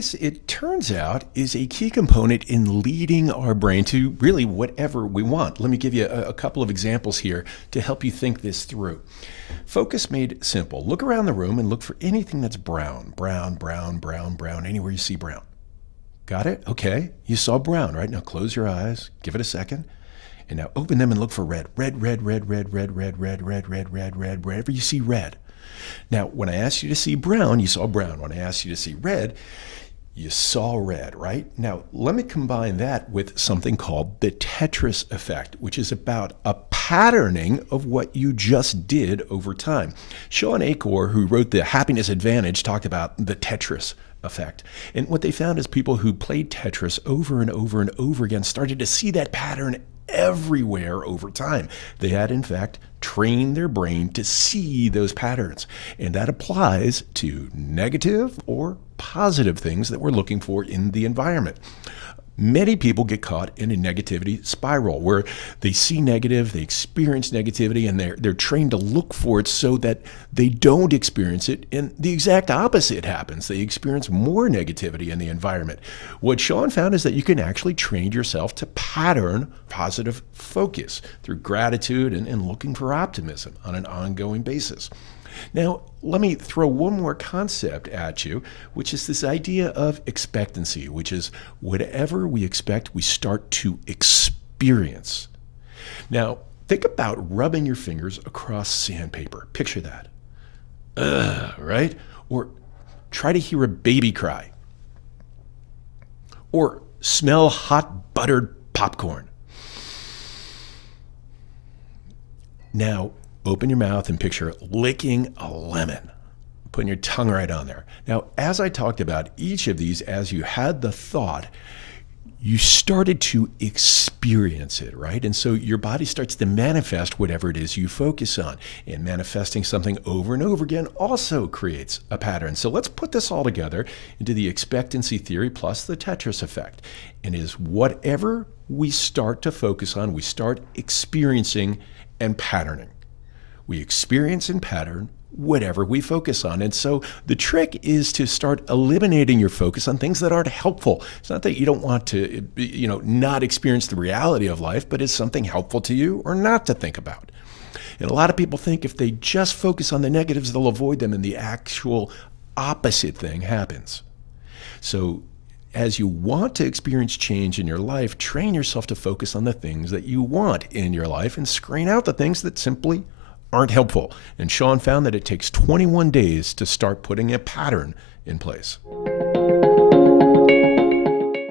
noise, it turns out, is a key component in leading our brain to really whatever we want. Let me give you a couple of examples here to help you think this through. Focus made simple. Look around the room and look for anything that's brown. Brown, brown, brown, brown, anywhere you see brown. Got it? Okay. You saw brown, right? Now close your eyes. Give it a second. And now open them and look for red. Red, red, red, red, red, red, red, red, red, red, red, wherever you see red. Now, when I asked you to see brown, you saw brown. When I asked you to see red, you saw red, right? Now, let me combine that with something called the Tetris effect, which is about a patterning of what you just did over time. Shawn Achor, who wrote The Happiness Advantage, talked about the Tetris effect. And what they found is people who played Tetris over and over and over again started to see that pattern everywhere over time. They had, in fact, trained their brain to see those patterns. And that applies to negative or positive things that we're looking for in the environment. Many people get caught in a negativity spiral where they see negative, they experience negativity, and they're trained to look for it so that they don't experience it. And the exact opposite happens. They experience more negativity in the environment. What Shawn found is that you can actually train yourself to pattern positive focus through gratitude and looking for optimism on an ongoing basis. Now, let me throw one more concept at you, which is this idea of expectancy, which is whatever we expect, we start to experience. Now, think about rubbing your fingers across sandpaper. Picture that. Right? Or try to hear a baby cry. Or smell hot buttered popcorn. Now, open your mouth and picture licking a lemon, putting your tongue right on there. Now, as I talked about each of these, as you had the thought, you started to experience it, right? And so your body starts to manifest whatever it is you focus on. And manifesting something over and over again also creates a pattern. So let's put this all together into the expectancy theory plus the Tetris effect. And is whatever we start to focus on, we start experiencing and patterning. We experience and pattern whatever we focus on. And so the trick is to start eliminating your focus on things that aren't helpful. It's not that you don't want to, not experience the reality of life, but is something helpful to you or not to think about. And a lot of people think if they just focus on the negatives, they'll avoid them, and the actual opposite thing happens. So as you want to experience change in your life, train yourself to focus on the things that you want in your life and screen out the things that simply aren't helpful. And Shawn found that it takes 21 days to start putting a pattern in place.